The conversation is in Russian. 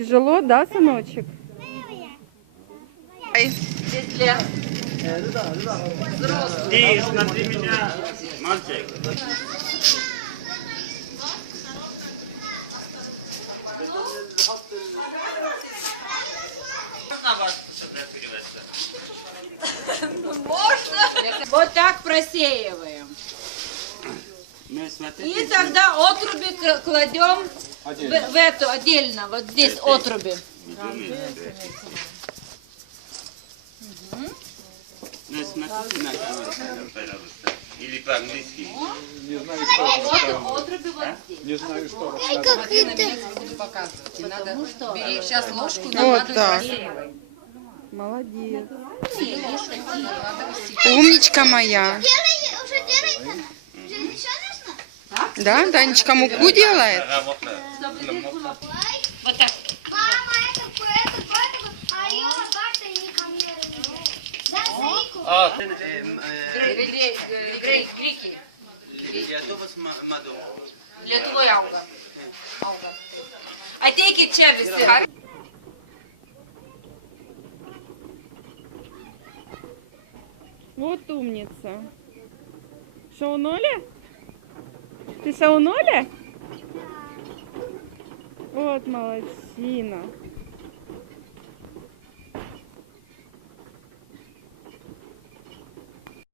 Тяжело, да, сыночек? Ты смотри меня, мальчик. Можно вас сюда перевести? Вот так просеиваем. И тогда отруби кладем в, в эту отдельно, вот здесь отруби. Ну, смотрите на камеру, пожалуйста. Или по-английски. Отруби вот здесь. Смотри на меня, я буду показывать. Надо, бери сейчас ложку, Вот накладывай так. Молодец. Надо. Умничка моя. Делай, Да, Данечка муку делает? Вот так. Мама, это, это, это, а ее бабка не ко мне. Да, Сарику. А, греки. я тоже с мадом. Для твой ауга. Ауга. I take it Ты Шауноля? Вот молодчина.